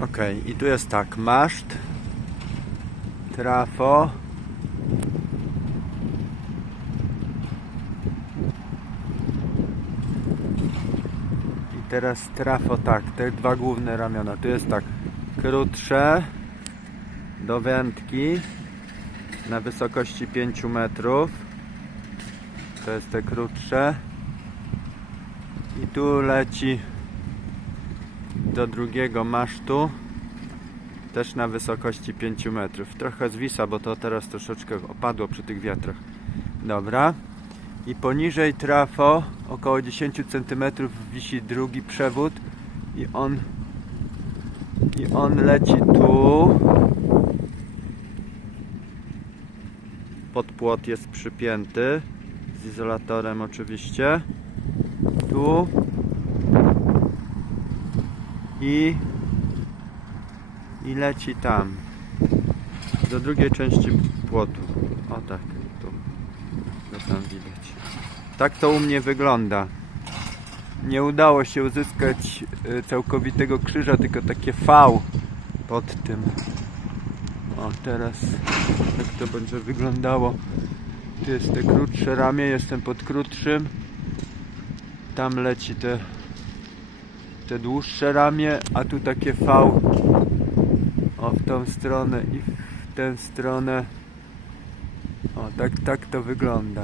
Ok, i tu jest tak, maszt, trafo. I teraz trafo tak, te dwa główne ramiona. Tu jest tak, krótsze do wędki na wysokości 5 metrów. To jest te krótsze. I tu leci do drugiego masztu też na wysokości 5 metrów. Trochę zwisa, bo to teraz troszeczkę opadło przy tych wiatrach. Dobra. I poniżej trafo, około 10 cm wisi drugi przewód i on i on leci tu. Pod płot jest przypięty z izolatorem oczywiście. Tu i i leci tam. Do drugiej części płotu. O tak tu. To tam widać. Tak to u mnie wygląda. Nie udało się uzyskać y, całkowitego krzyża tylko takie V pod tym. O teraz tak to będzie wyglądało? Tu jest te krótsze ramię jestem pod krótszym. Tam leci te te dłuższe ramię, a tu takie V. O w tą stronę i w tę stronę. O tak, tak to wygląda